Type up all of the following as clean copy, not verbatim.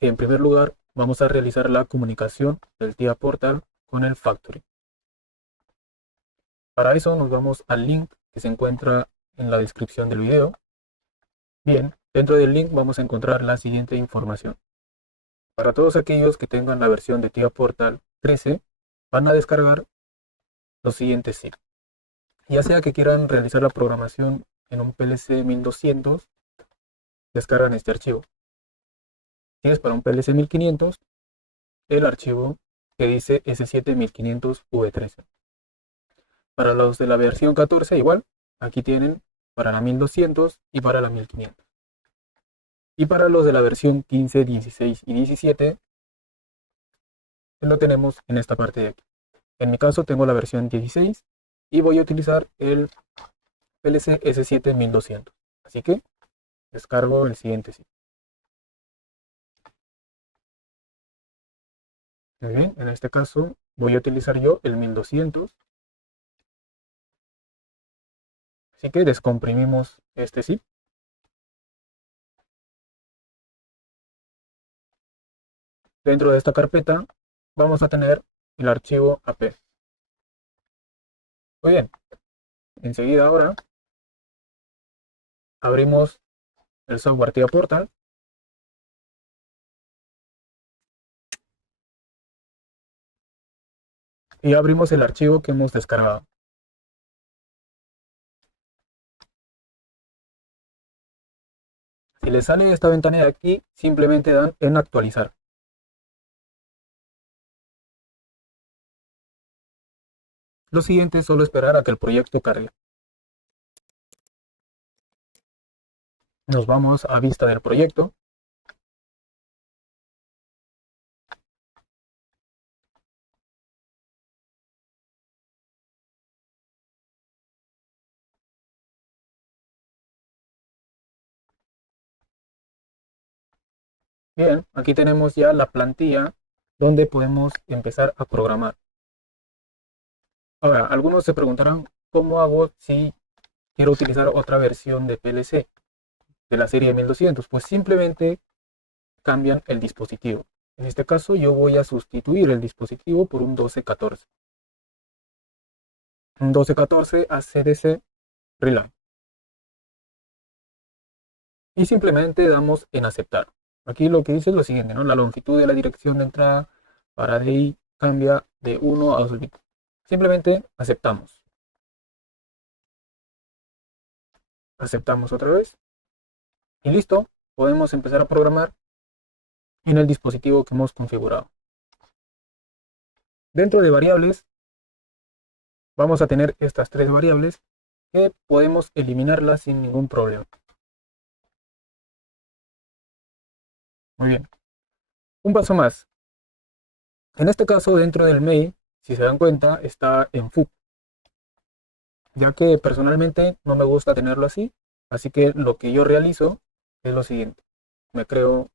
En primer lugar, vamos a realizar la comunicación del TIA Portal con el Factory. Para eso nos vamos al link que se encuentra en la descripción del video. Bien, dentro del link vamos a encontrar la siguiente información. Para todos aquellos que tengan la versión de TIA Portal 13, van a descargar los siguientes zip. Ya sea que quieran realizar la programación en un PLC 1200, descargan este archivo. Si es para un PLC 1500, el archivo que dice S7-1500V13. Para los de la versión 14 igual, aquí tienen para la 1200 y para la 1500. Y para los de la versión 15, 16 y 17, lo tenemos en esta parte de aquí. En mi caso tengo la versión 16 y voy a utilizar el PLC S7-1200. Así que descargo el siguiente sitio. Muy bien, en este caso voy a utilizar yo el 1200. Así que descomprimimos este zip. Dentro de esta carpeta vamos a tener el archivo AP. Muy bien, enseguida ahora abrimos el software TIA Portal y abrimos el archivo que hemos descargado. Si les sale esta ventana de aquí, simplemente dan en actualizar. Lo siguiente es solo esperar a que el proyecto cargue. Nos vamos a vista del proyecto. Bien, aquí tenemos ya la plantilla donde podemos empezar a programar. Ahora, algunos se preguntarán, ¿cómo hago si quiero utilizar otra versión de PLC de la serie 1200? Pues simplemente cambian el dispositivo. En este caso yo voy a sustituir el dispositivo por un 1214. Un 1214 ACDC Relay. Y simplemente damos en aceptar. Aquí lo que dice es lo siguiente, ¿no? La longitud de la dirección de entrada para DI cambia de 1 a 2 bits. Simplemente aceptamos. Aceptamos otra vez. Y listo. Podemos empezar a programar en el dispositivo que hemos configurado. Dentro de variables vamos a tener estas tres variables que podemos eliminarlas sin ningún problema. Muy bien. Un paso más. En este caso, dentro del main, si se dan cuenta, está en foo, ya que personalmente no me gusta tenerlo así que lo que yo realizo es lo siguiente. Me creo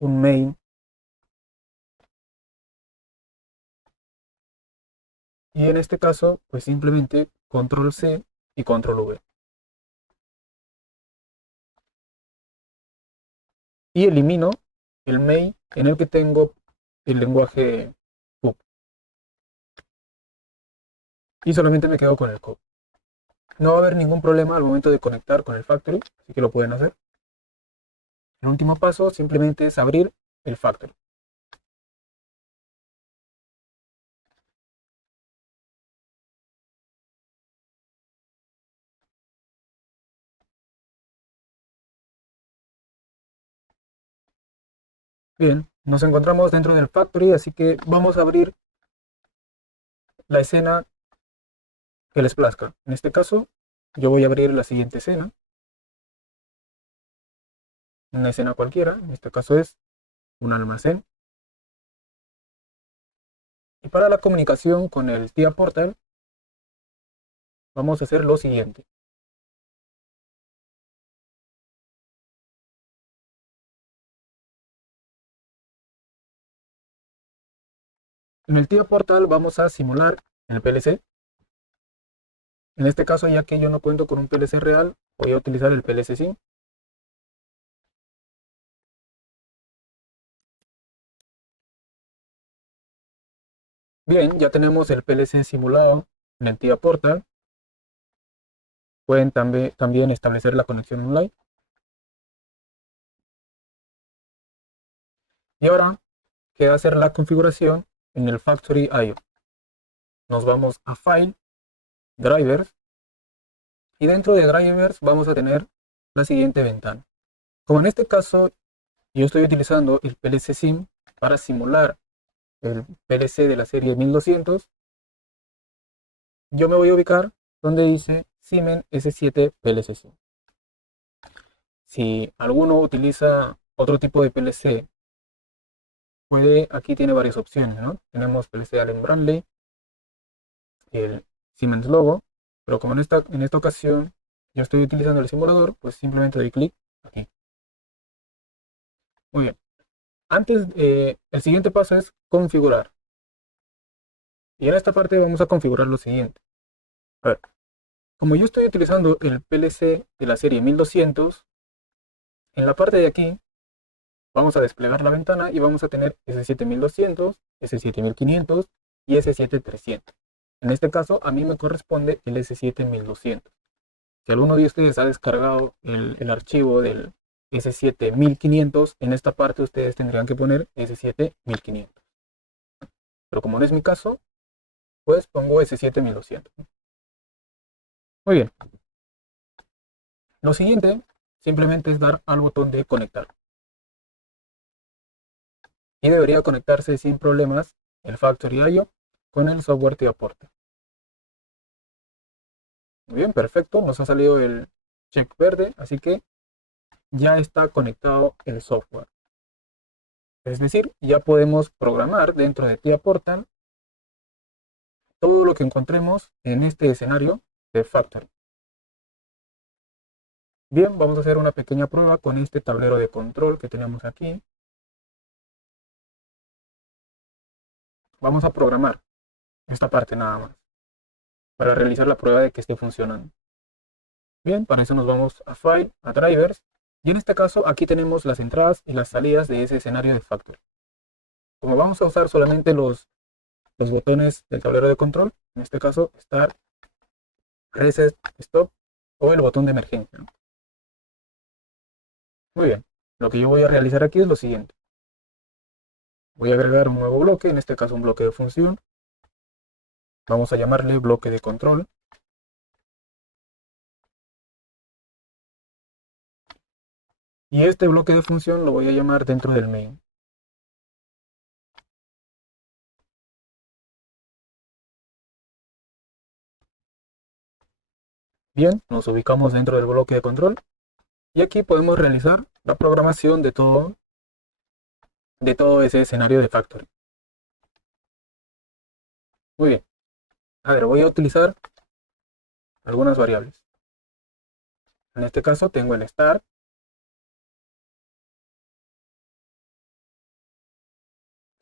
un main y en este caso, pues simplemente control C y control V. Y elimino el main en el que tengo el lenguaje foo. Y solamente me quedo con el code. No va a haber ningún problema al momento de conectar con el factory, así que lo pueden hacer. El último paso simplemente es abrir el factory. Bien, nos encontramos dentro del factory, así que vamos a abrir la escena que les plazca. En este caso, yo voy a abrir la siguiente escena. Una escena cualquiera, en este caso es un almacén. Y para la comunicación con el TIA Portal, vamos a hacer lo siguiente. En el TIA Portal vamos a simular el PLC. En este caso, ya que yo no cuento con un PLC real, voy a utilizar el PLC Sim. Bien, ya tenemos el PLC simulado en el TIA Portal. Pueden también establecer la conexión online. Y ahora queda hacer la configuración en el Factory IO. Nos vamos a File, Drivers, y dentro de Drivers vamos a tener la siguiente ventana. Como en este caso yo estoy utilizando el PLC Sim para simular el PLC de la serie 1200, yo me voy a ubicar donde dice Siemens S7 PLC Sim. Si alguno utiliza otro tipo de PLC, aquí tiene varias opciones, ¿no? Tenemos PLC Allen Bradley, el Siemens Logo, pero como en esta ocasión yo estoy utilizando el simulador, pues simplemente doy clic aquí. Muy bien. Antes, el siguiente paso es configurar. Y en esta parte vamos a configurar lo siguiente. A ver, como yo estoy utilizando el PLC de la serie 1200, en la parte de aquí vamos a desplegar la ventana y vamos a tener S7200, S7500 y S7300. En este caso, a mí me corresponde el S7200. Si alguno de ustedes ha descargado el archivo del S7500, en esta parte ustedes tendrían que poner S7500. Pero como no es mi caso, pues pongo S7200. Muy bien. Lo siguiente simplemente es dar al botón de conectar. Y debería conectarse sin problemas el Factory IO con el software TIA Portal. Muy bien, perfecto. Nos ha salido el check verde, así que ya está conectado el software. Es decir, ya podemos programar dentro de TIA Portal todo lo que encontremos en este escenario de Factory. Bien, vamos a hacer una pequeña prueba con este tablero de control que tenemos aquí. Vamos a programar esta parte nada más para realizar la prueba de que esté funcionando. Bien, para eso nos vamos a File, a Drivers, y en este caso aquí tenemos las entradas y las salidas de ese escenario de Factory. Como vamos a usar solamente los botones del tablero de control, en este caso Start, Reset, Stop o el botón de emergencia. Muy bien, lo que yo voy a realizar aquí es lo siguiente. Voy a agregar un nuevo bloque, en este caso un bloque de función. Vamos a llamarle bloque de control. Y este bloque de función lo voy a llamar dentro del main. Bien, nos ubicamos dentro del bloque de control. Y aquí podemos realizar la programación de todo ese escenario de Factory. Muy bien. A ver, voy a utilizar algunas variables. En este caso tengo el start.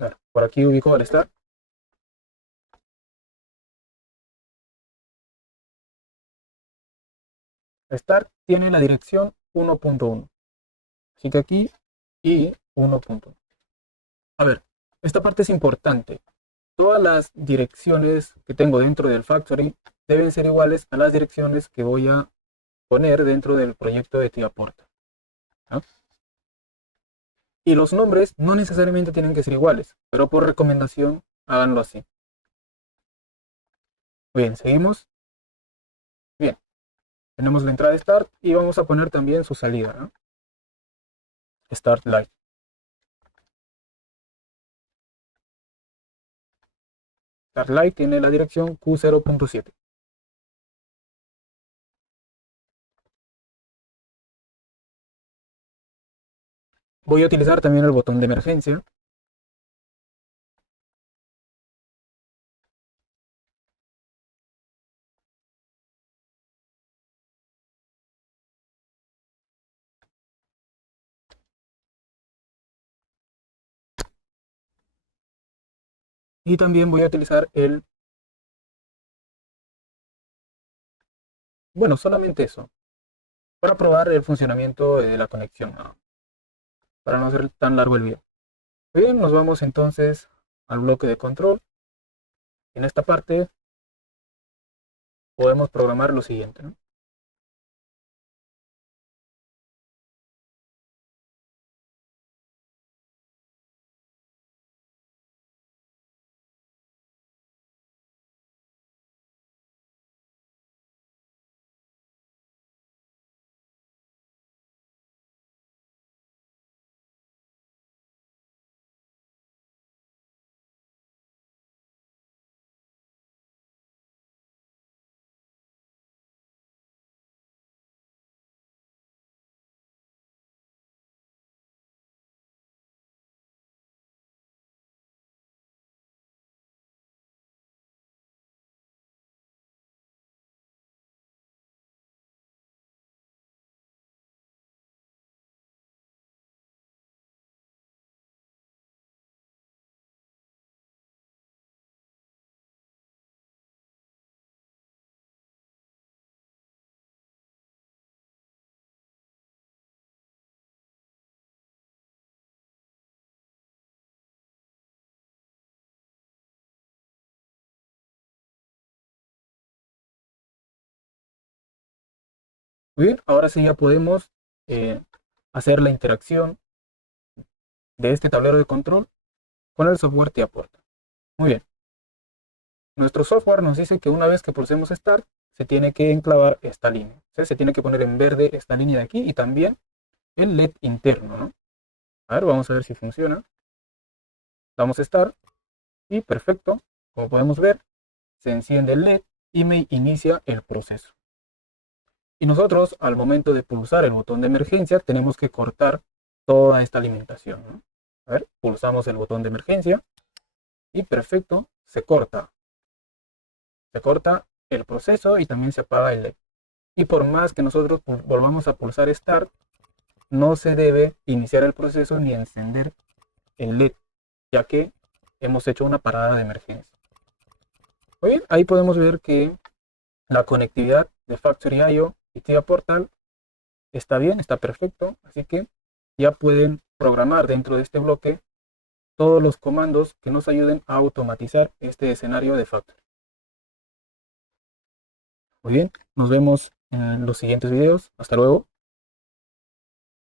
Bueno, por aquí ubico el start. Start tiene la dirección 1.1. Así que aquí y 1.1. A ver, esta parte es importante. Todas las direcciones que tengo dentro del Factory deben ser iguales a las direcciones que voy a poner dentro del proyecto de TIA Portal. ¿No? Y los nombres no necesariamente tienen que ser iguales, pero por recomendación háganlo así. Bien, seguimos. Bien, tenemos la entrada de Start y vamos a poner también su salida, ¿no? Start Light. Start Light tiene la dirección Q0.7. Voy a utilizar también el botón de emergencia. Y también voy a utilizar bueno, solamente eso, para probar el funcionamiento de la conexión, ¿no? Para no hacer tan largo el video. Bien, nos vamos entonces al bloque de control. En esta parte podemos programar lo siguiente, ¿no? Muy bien, ahora sí ya podemos eh, hacer la interacción de este tablero de control con el software TIAportal. Muy bien, nuestro software nos dice que una vez que pulsemos Start, se tiene que enclavar esta línea. ¿Sí? Se tiene que poner en verde esta línea de aquí y también el LED interno, ¿no? A ver, vamos a ver si funciona. Damos Start y perfecto. Como podemos ver, se enciende el LED y me inicia el proceso. Y nosotros, al momento de pulsar el botón de emergencia, tenemos que cortar toda esta alimentación, ¿no? A ver, pulsamos el botón de emergencia y perfecto, se corta. Se corta el proceso y también se apaga el LED. Y por más que nosotros volvamos a pulsar Start, no se debe iniciar el proceso ni encender el LED, ya que hemos hecho una parada de emergencia. Muy bien, ahí podemos ver que la conectividad de Factory.io y TIAportal está bien, está perfecto, así que ya pueden programar dentro de este bloque todos los comandos que nos ayuden a automatizar este escenario de Factory. Muy bien, nos vemos en los siguientes videos. Hasta luego.